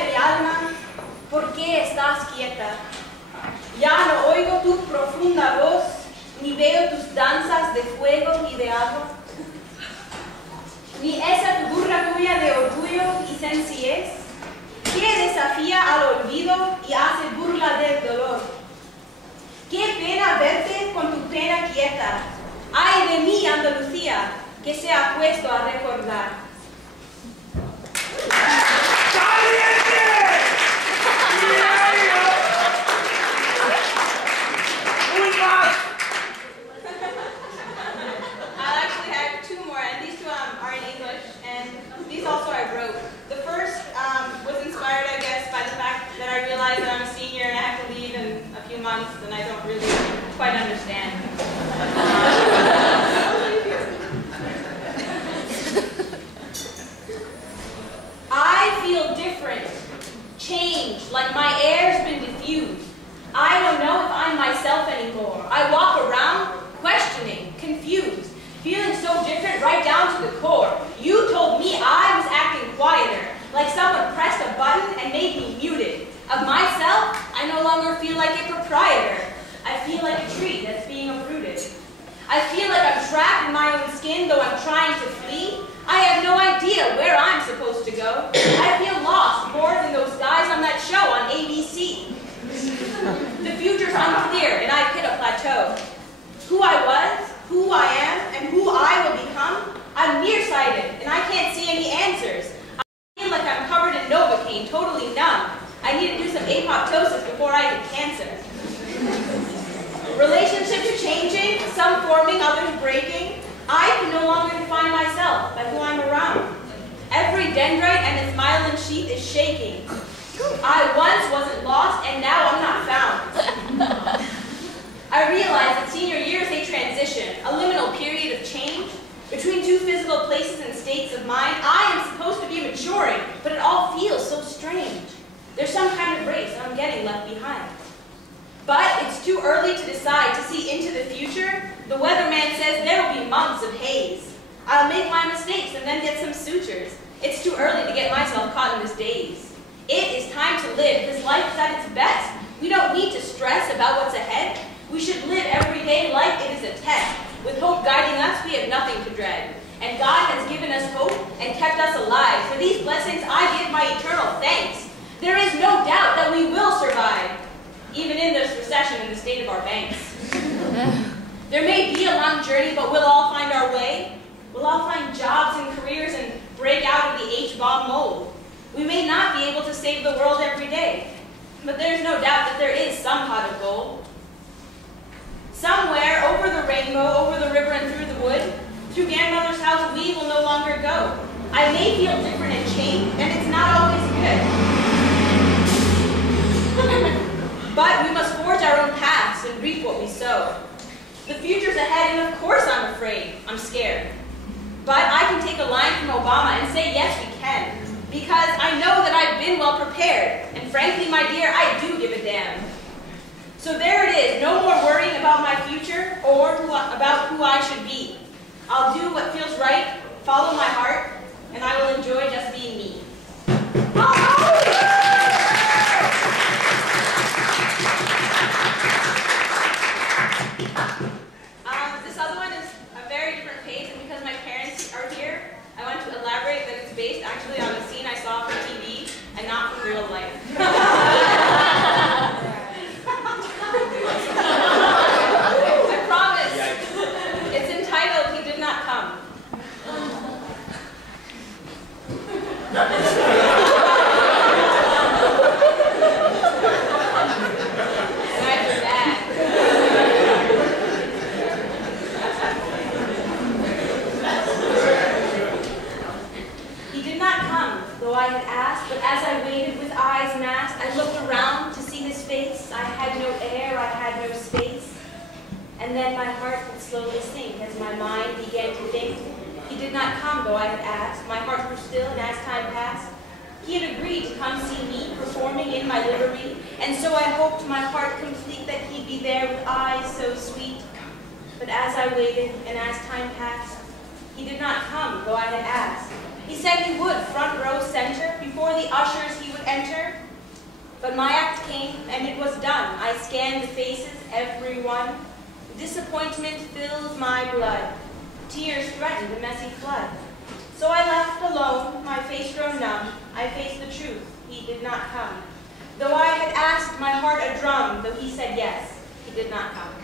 de mi alma, ¿por qué estás quieta? Ya no oigo tu profunda voz, ni veo tus danzas de fuego y de agua. Ni esa figura tuya de orgullo y sencillez, que desafía al olvido y hace burla del dolor. Qué pena verte con tu pena quieta. Ay de mí, Andalucía, que se ha puesto a recordar. I actually have two more, and these two are in English, and these also I wrote. The first was inspired, I guess, by the fact that I realized that I'm a senior and I have to leave in a few months, and I don't really quite understand. I feel different, changed, like my air's been diffused. I don't know if I'm myself anymore. I walk around questioning, confused, feeling so different right down to the core. You told me I was acting quieter, like someone pressed a button and made me muted. Of myself, I no longer feel like a proprietor. I feel like a tree that's being uprooted. I feel like I'm trapped in my own skin, though I'm trying to flee. I have no idea where I'm supposed to go. I feel lost more than those guys on that show on ABC. The future's unclear, and I've hit a plateau. Who I was, who I am, and who I will become, I'm nearsighted, and I can't see any answers. I feel like I'm covered in Novocaine, totally numb. I need to do some apoptosis before I get cancer. Relationships are changing, some forming, others breaking. I can no longer define myself by who I'm around. Every dendrite and its myelin sheath is shaking. I once wasn't lost, and now I'm not found. I realize that senior year is a transition, a liminal period of change. Between two physical places and states of mind, I am supposed to be maturing, but it all feels so strange. There's some kind of race, and I'm getting left behind. But it's too early to decide to see into the future. The weatherman says there will be months of haze. I'll make my mistakes and then get some sutures. It's too early to get myself caught in this daze. It is time to live, because life is at its best. We don't need to stress about what's ahead. We should live every day like it is a test. With hope guiding us, we have nothing to dread. And God has given us hope and kept us alive. For these blessings, I give my eternal thanks. There is no doubt that we will survive, even in this recession in the state of our banks. There may be a long journey, but we'll all find our way. We'll all find jobs and careers and break out of the H-bomb mold. We may not be able to save the world every day, but there's no doubt that there is some pot of gold. Somewhere over the rainbow, over the river and through the wood, through grandmother's house we will no longer go. I may feel different and changed, and it's not always good. But we must forge our own paths and reap what we sow. The future's ahead, and of course I'm afraid. I'm scared. But I can take a line from Obama and say, yes, we can. Because I know that I've been well prepared. And frankly, my dear, I do give a damn. So there it is. No more worrying about my future or about who I should be. I'll do what feels right, follow my heart, and I will enjoy just being me. This other one is a very different pace, and because my parents are here, I want to elaborate that it's based actually on a scene I saw from TV and not from real life. I promise. It's entitled, He Did Not Come. I had asked, but as I waited with eyes masked, I looked around to see his face. I had no air, I had no space. And then my heart would slowly sink as my mind began to think. He did not come, though I had asked. My heart grew still, and as time passed, he had agreed to come see me performing in my livery. And so I hoped, my heart complete, that he'd be there with eyes so sweet. But as I waited, and as time passed, he did not come, though I had asked. He said he would, front row center, before the ushers he would would enter. But my act came, and it was done. I scanned the faces, every one. Disappointment filled my blood. Tears threatened a messy flood. So I left alone, my face grown numb. I faced the truth, he did not come. Though I had asked my heart a drum, though he said yes, he did not come.